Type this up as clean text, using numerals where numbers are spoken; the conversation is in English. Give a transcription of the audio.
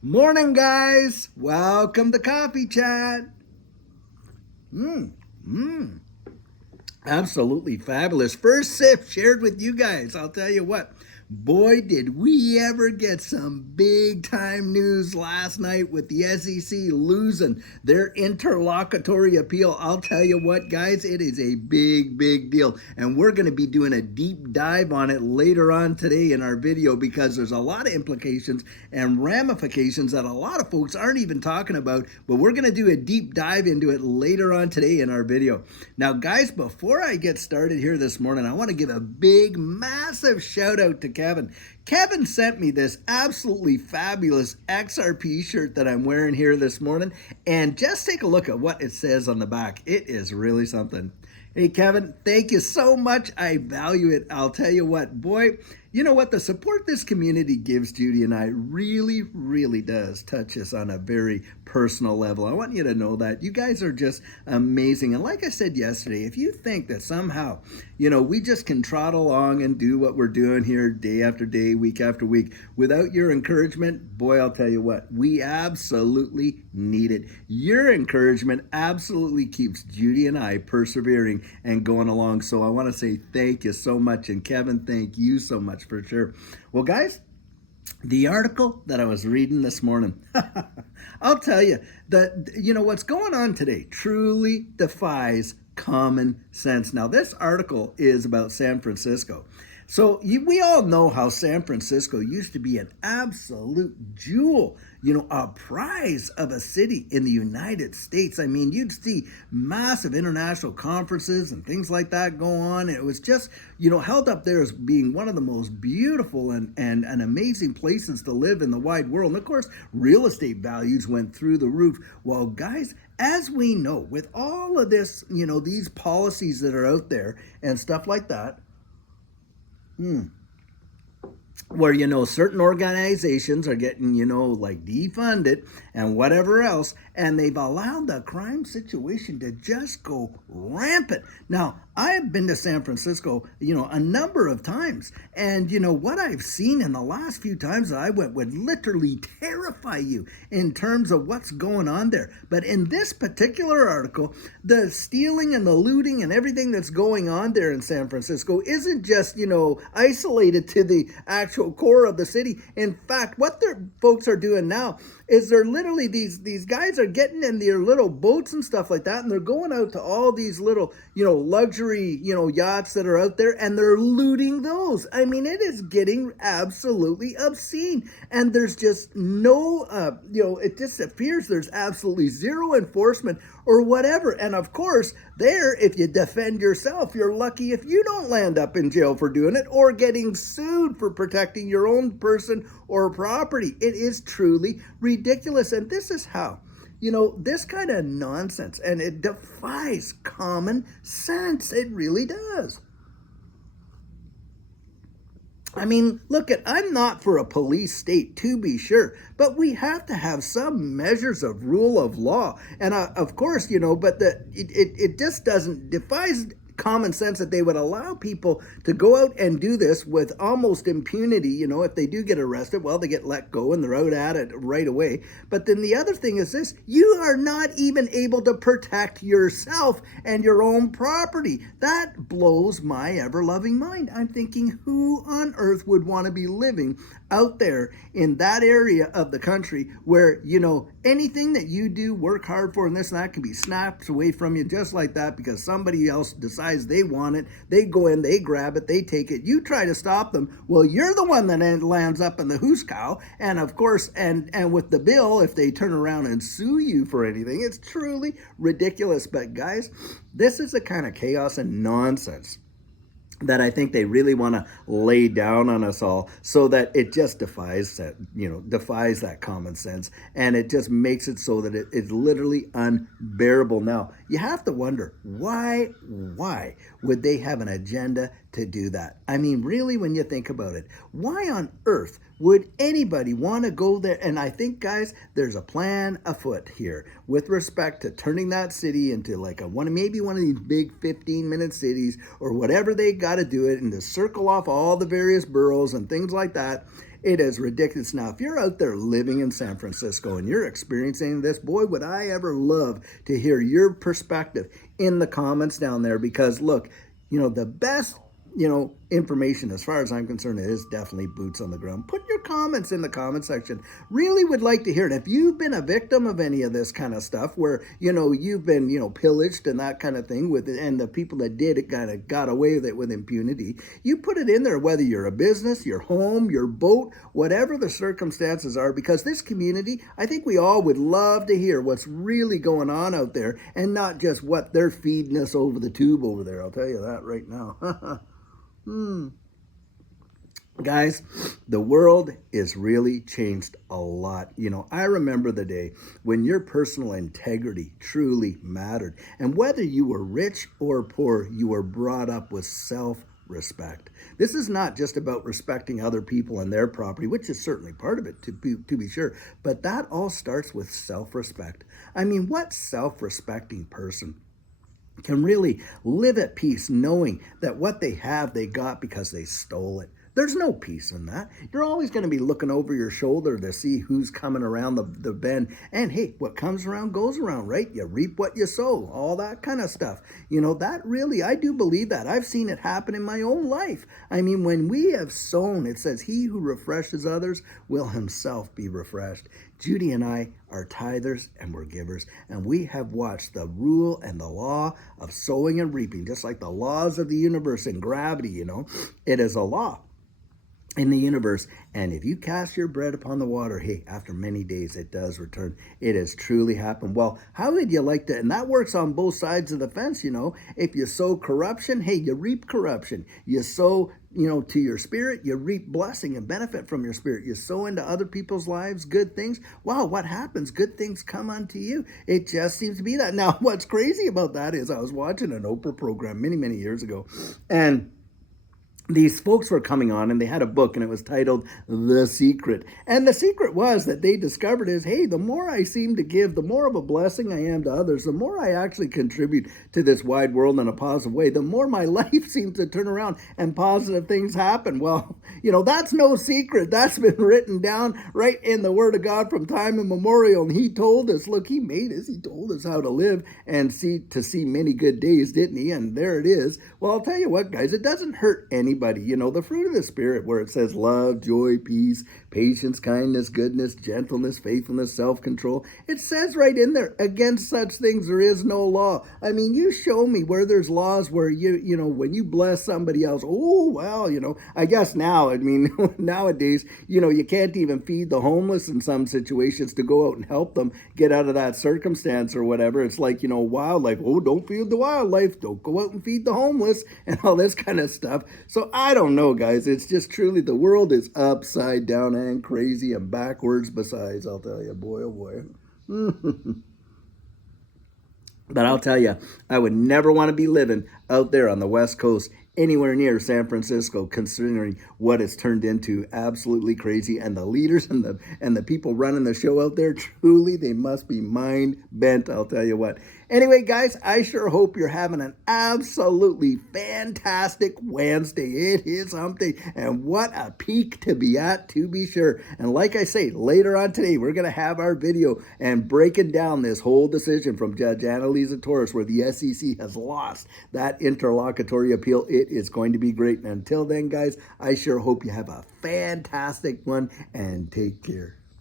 Morning, guys. Welcome to Coffee Chat. Absolutely fabulous. First sip shared with you guys. I'll tell you what. Boy, did we ever get some big time news last night with the SEC losing their interlocutory appeal. I'll tell you what, guys, it is a big deal. And we're going to be doing a deep dive on it later on today in our video because there's a lot of implications and ramifications that a lot of folks aren't even talking about. But we're going to do a deep dive into it later on today in our video. Now, guys, before I get started here this morning, I want to give a big, massive shout out to Kevin. Kevin sent me this absolutely fabulous XRP shirt that I'm wearing here this morning. And just take a look at what it says on the back. It is really something. Hey, Kevin, thank you so much. I value it. I'll tell you what, boy, you know what? The support this community gives Judy and I really does touch us on a very personal level. I want you to know that. You guys are just amazing. And like I said yesterday, if you think that somehow, we just can trot along and do what we're doing here day after day, week after week, without your encouragement, boy, I'll tell you what, we absolutely need it. Your encouragement absolutely keeps Judy and I persevering and going along. So I want to say thank you so much. And Kevin, thank you so much for sure. Well, guys, the article that I was reading this morning, I'll tell you that, what's going on today truly defies common sense. Now, this article is about San Francisco. So we all know how San Francisco used to be an absolute jewel, a prize of a city in the United States. I mean, you'd see massive international conferences and things like that go on. It was just, held up there as being one of the most beautiful and amazing places to live in the wide world. And of course, real estate values went through the roof. Well, guys, as we know, with all of this, these policies that are out there and stuff like that, where certain organizations are getting like defunded and whatever else, and they've allowed the crime situation to just go rampant. Now, I've been to San Francisco a number of times, and what I've seen in the last few times that I went would literally terrify you in terms of what's going on there. But in this particular article, the stealing and the looting and everything that's going on there in San Francisco isn't just isolated to the actual core of the city. In fact, what their folks are doing now is they're literally, these guys are getting in their little boats and stuff like that, and they're going out to all these little luxury yachts that are out there, and they're looting those. I mean, it is getting absolutely obscene, and there's just no it just appears there's absolutely zero enforcement or whatever. And of course, there, if you defend yourself, you're lucky if you don't land up in jail for doing it or getting sued for protecting your own person or property. It is truly ridiculous. And this is how, this kind of nonsense, and it defies common sense. It really does. I mean, I'm not for a police state, to be sure, but we have to have some measures of rule of law. And of course, but it just defies common sense that they would allow people to go out and do this with almost impunity. If they do get arrested, well, they get let go and they're out at it right away. But then the other thing is this: you are not even able to protect yourself and your own property. That blows my ever-loving mind. I'm thinking, who on earth would want to be living out there in that area of the country where, anything that you do, work hard for, and this and that can be snapped away from you just like that because somebody else decides they want it. They go in, they grab it, they take it. You try to stop them. Well, you're the one that lands up in the hoos cow. And of course, and with the bill, if they turn around and sue you for anything, it's truly ridiculous. But guys, this is the kind of chaos and nonsense that I think they really want to lay down on us all, so that it just defies that common sense, and it just makes it so that it's literally unbearable. Now, you have to wonder, why would they have an agenda to do that? I mean, really, when you think about it, why on earth would anybody want to go there? And I think, guys, there's a plan afoot here with respect to turning that city into like maybe one of these big 15-minute cities or whatever they got to do it, and to circle off all the various boroughs and things like that. It is ridiculous. Now, if you're out there living in San Francisco and you're experiencing this, boy, would I ever love to hear your perspective in the comments down there, because look, the best information as far as I'm concerned is definitely boots on the ground. Put your comments in the comment section. Really would like to hear it. If you've been a victim of any of this kind of stuff where, you've been, pillaged and that kind of thing with it, and the people that did it kind of got away with it with impunity, you put it in there, whether you're a business, your home, your boat, whatever the circumstances are, because this community, I think we all would love to hear what's really going on out there and not just what they're feeding us over the tube over there. I'll tell you that right now. Guys, the world is really changed a lot. I remember the day when your personal integrity truly mattered. And whether you were rich or poor, you were brought up with self-respect. This is not just about respecting other people and their property, which is certainly part of it, to be sure. But that all starts with self-respect. I mean, what self-respecting person can really live at peace knowing that what they have, they got because they stole it? There's no peace in that. You're always going to be looking over your shoulder to see who's coming around the bend. And hey, what comes around goes around, right? You reap what you sow, all that kind of stuff. That really, I do believe that. I've seen it happen in my own life. I mean, when we have sown, it says, he who refreshes others will himself be refreshed. Judy and I are tithers and we're givers, and we have watched the rule and the law of sowing and reaping, just like the laws of the universe and gravity, it is a law in the universe. And if you cast your bread upon the water, hey, after many days it does return. It has truly happened. Well, how would you like to? And that works on both sides of the fence. If you sow corruption, hey, you reap corruption. You sow to your spirit, you reap blessing and benefit from your spirit. You sow into other people's lives good things. Wow, what happens? Good things come unto you. It just seems to be that. Now, what's crazy about that is I was watching an Oprah program many, many years ago, and these folks were coming on and they had a book and it was titled The Secret. And the secret was that they discovered is, hey, the more I seem to give, the more of a blessing I am to others, the more I actually contribute to this wide world in a positive way, the more my life seems to turn around and positive things happen. Well, that's no secret. That's been written down right in the Word of God from time immemorial. And he told us, look, he made us. He told us how to live and see many good days, didn't he? And there it is. Well, I'll tell you what, guys, it doesn't hurt anybody. The fruit of the Spirit, where it says love, joy, peace, patience, kindness, goodness, gentleness, faithfulness, self-control. It says right in there, against such things there is no law. I mean, you show me where there's laws where when you bless somebody else, oh, well, I guess now, nowadays, you can't even feed the homeless in some situations to go out and help them get out of that circumstance or whatever. It's like, wildlife. Oh, don't feed the wildlife. Don't go out and feed the homeless and all this kind of stuff. So I don't know, guys. It's just truly the world is upside down and crazy and backwards besides, I'll tell you, boy, oh boy. But I'll tell you, I would never want to be living out there on the West Coast, anywhere near San Francisco, considering what it's turned into. Absolutely crazy. And the leaders and the people running the show out there, truly, they must be mind bent, I'll tell you what. Anyway, guys, I sure hope you're having an absolutely fantastic Wednesday. It is hump day, and what a peak to be at, to be sure. And like I say, later on today, we're going to have our video and breaking down this whole decision from Judge Annalisa Torres, where the SEC has lost that interlocutory appeal. It is going to be great. And until then, guys, I sure hope you have a fantastic one, and take care.